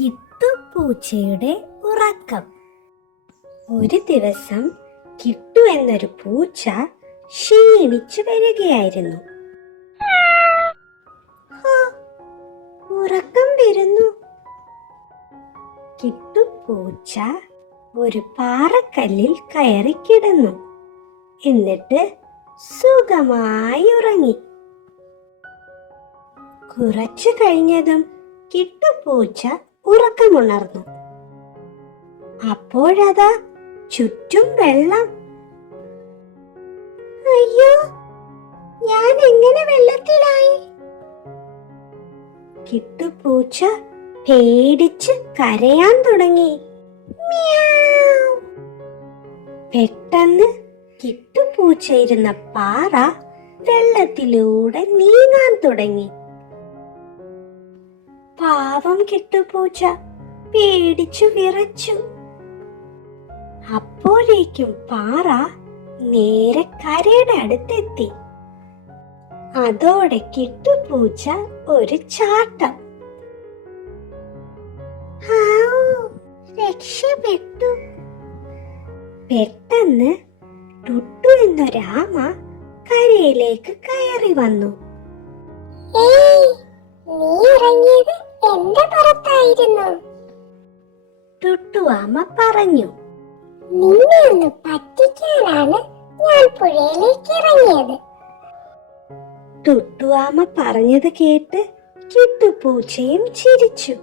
കിട്ടുപൂച്ചയുടെ ഉറക്കം. ഒരു ദിവസം കിട്ടു എന്നൊരു പൂച്ച ക്ഷീണിച്ചു വരികയായിരുന്നു. ഉറക്കം വരുന്നു. കിട്ടുപൂച്ച ഒരു പാറക്കല്ലിൽ കയറി കിടന്നു. എന്നിട്ട് സുഖമായി ഉറങ്ങി. കുറച്ചു കഴിഞ്ഞതും കിട്ടുപൂച്ച ഉറക്കമുണർന്നു. അപ്പോഴതാ ചുറ്റും വെള്ളം. അയ്യോ, ഞാൻ എങ്ങനെ വെള്ളത്തിലായി? കിട്ടുപൂച്ച പേടിച്ച് കരയാൻ തുടങ്ങി. മ്യാവ്. പെട്ടെന്ന് കിട്ടുപൂച്ച ഇരുന്ന പാറ വെള്ളത്തിലൂടെ നീങ്ങാൻ തുടങ്ങി. പാവം കിട്ടുപൂച്ച പേടിച്ചു വിറച്ചു. അപ്പോഴേക്കും പാറ നേരെ കരയുടെ അടുത്തെത്തി. അതോടെ കിട്ടുപൂച്ച ഒരു ചാട്ടം. രക്ഷപ്പെട്ടു. പെട്ടെന്ന് ടുട്ടു എന്നൊരാമ കരയിലേക്ക് കയറി വന്നു. നീ ഇറങ്ങിയത് എന്റെ പുറത്തായിരുന്നു. ടുട്ടുവാമ പറഞ്ഞു. നിന്നെ ഒന്ന് പറ്റിക്കാനാണ് ഞാൻ പുഴയിലേക്ക് ഇറങ്ങിയത്. ടുട്ടുവാമ പറഞ്ഞത് കേട്ട് കിട്ടുപൂച്ചയും ചിരിച്ചു.